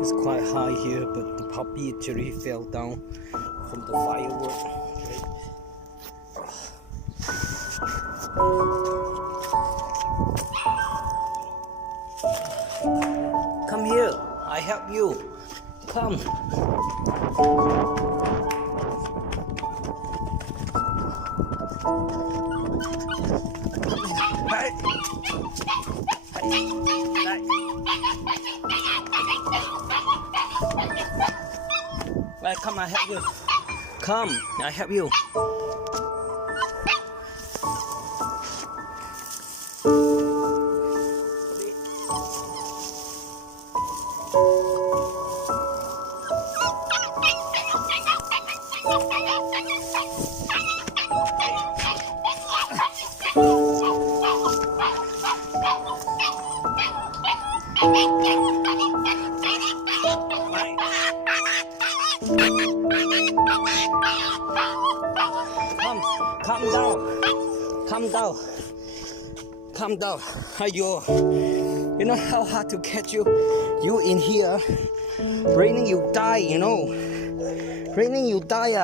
It's quite high here, but the puppy actually fell down from the firework. Come here, I help you. Come. Hey. Hey. Hey, come, I help you. Come, I help you. Calm down. Calm down. Calm down. You know how hard to catch you? You in here. Raining you die, you know. Raining you die.